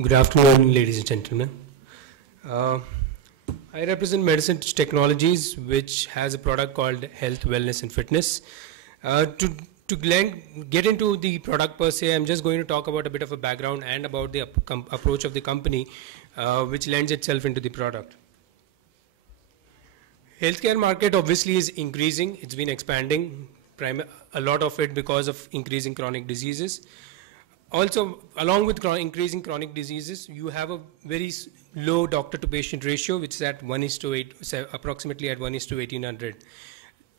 Good afternoon, ladies and gentlemen. Uh, I represent Medicine Technologies, which has a product called Health, Wellness, and Fitness. To get into the product per se, I'm just going to talk about a bit of a background and about the approach of the company, which lends itself into the product. Healthcare market obviously is increasing. It's been expanding, a lot of it because of increasing chronic diseases. Also, along with increasing chronic diseases, you have a very low doctor-to-patient ratio, which is at 1:8, approximately at 1:1800.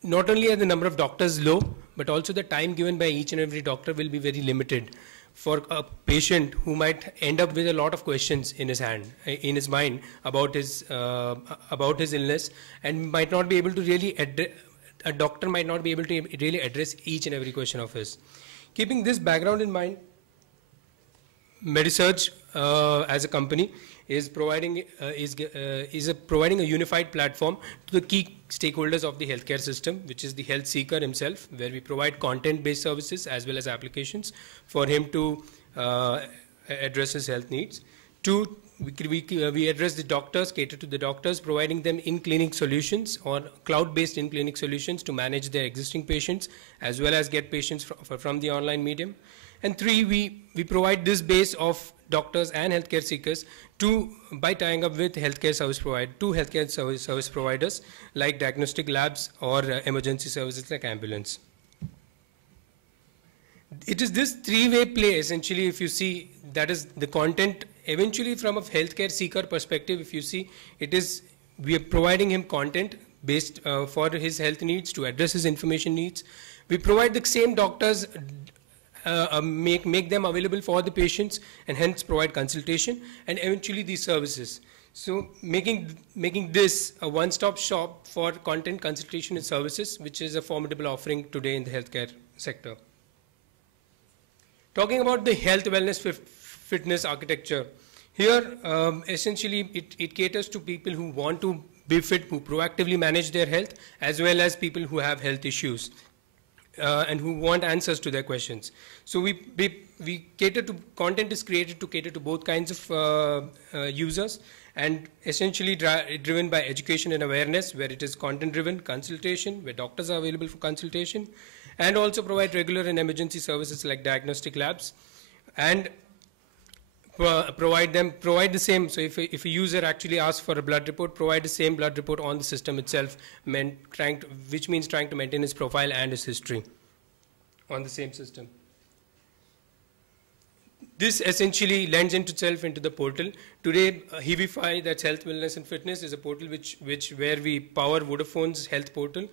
Not only are the number of doctors low, but also the time given by each and every doctor will be very limited for a patient who might end up with a lot of questions in his mind about his illness, and might not be able to really a doctor might not be able to really address each and every question of his. Keeping this background in mind, MediSearch as a company is providing a unified platform to the key stakeholders of the healthcare system, which is the health seeker himself, where we provide content-based services as well as applications for him to address his health needs. Two, we address the doctors, cater to the doctors, providing them in-clinic solutions or cloud-based in-clinic solutions to manage their existing patients, as well as get patients from the online medium. And three, we provide this base of doctors and healthcare seekers by tying up with healthcare service providers like diagnostic labs or emergency services like ambulance. It is this three-way play, essentially, if you see, that is the content. Eventually, from a healthcare seeker perspective, if you see, we are providing him content based for his health needs, to address his information needs. We provide the same doctors, make them available for the patients, and hence provide consultation and eventually these services. So making this a one-stop shop for content, consultation, and services, which is a formidable offering today in the healthcare sector. Talking about the health, wellness, fitness architecture, here essentially it caters to people who want to be fit, who proactively manage their health, as well as people who have health issues. And who want answers to their questions. So we cater to, content is created to cater to both kinds of users, and essentially driven by education and awareness, where it is content driven, consultation, where doctors are available for consultation, and also provide regular and emergency services like diagnostic labs, and provide the same. So if a user actually asks for a blood report, provide the same blood report on the system itself, which means trying to maintain his profile and his history on the same system. This essentially lends itself into the portal. Today, Heavify, that's Health, Wellness, and Fitness, is a portal where we power Vodafone's health portal,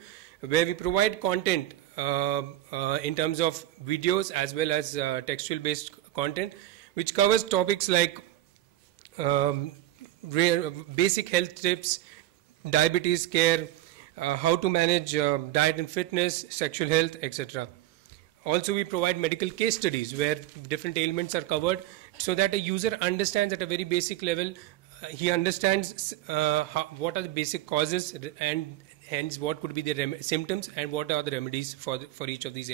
where we provide content in terms of videos as well as textual-based content, which covers topics like basic health tips, diabetes care, how to manage diet and fitness, sexual health, etc. Also, we provide medical case studies where different ailments are covered, so that a user understands at a very basic level, he understands what are the basic causes, and hence what could be the symptoms and what are the remedies for each of these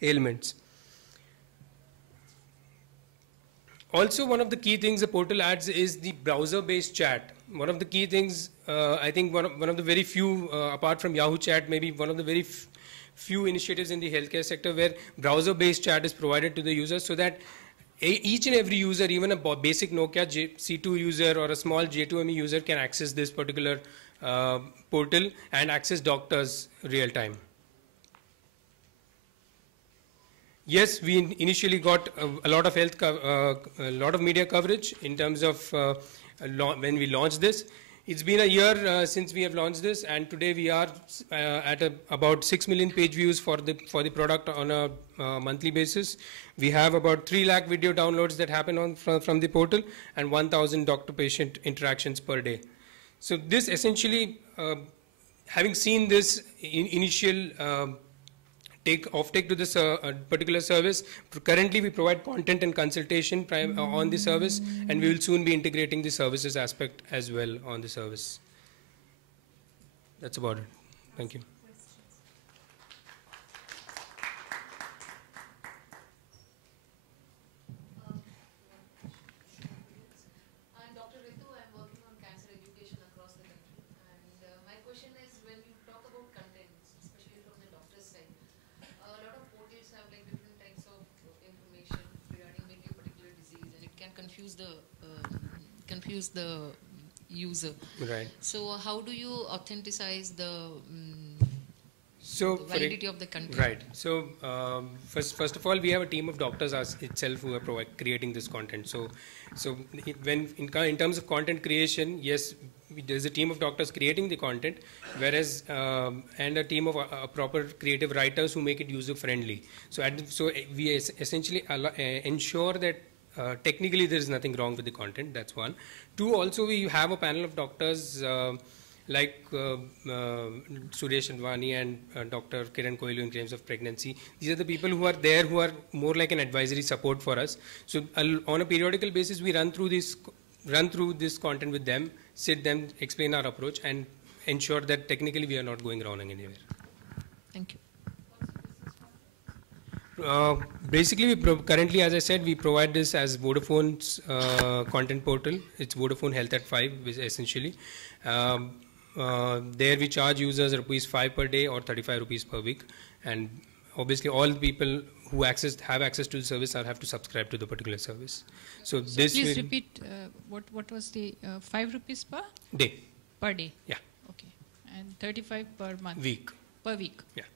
ailments. Also, one of the key things the portal adds is the browser-based chat. One of the key things, I think one of the very few, apart from Yahoo Chat, maybe one of the very few initiatives in the healthcare sector where browser-based chat is provided to the user, so that each and every user, even a basic Nokia C2 user or a small J2ME user, can access this particular portal and access doctors real time. Yes, we initially got a lot of a lot of media coverage in terms of when we launched this. It's been a year since we have launched this, and today we are at about 6 million page views for the product on a monthly basis. We have about 3 lakh video downloads that happen from the portal, and 1,000 doctor-patient interactions per day. So this essentially, having seen this initial take to this particular service. Currently, we provide content and consultation on the service, and we will soon be integrating the services aspect as well on the service. That's about it. Thank you. confuse the user. Right. So how do you authenticize the So validity of the content? Right. So first of all, we have a team of doctors itself who are creating this content. So when in terms of content creation, yes, there's a team of doctors creating the content, whereas and a team of proper creative writers who make it user friendly. So we essentially ensure that technically there is nothing wrong with the content. That's one. Two, also we have a panel of doctors. Like Suresh Advani and Dr. Kiran Koilu in terms of pregnancy. These are the people who are there who are more like an advisory support for us. So on a periodical basis, we run through this content with them, explain our approach, and ensure that technically we are not going wrong anywhere. Thank you. Basically, currently, as I said, we provide this as Vodafone's content portal. It's Vodafone Health at 5, essentially. There we charge users ₹5 per day or 35 rupees per week, and obviously all people who have access to the service have to subscribe to the particular service. So this please repeat what was the 5 rupees per day? Per day. Yeah. Okay, and 35 per month. Week. Per week. Yeah.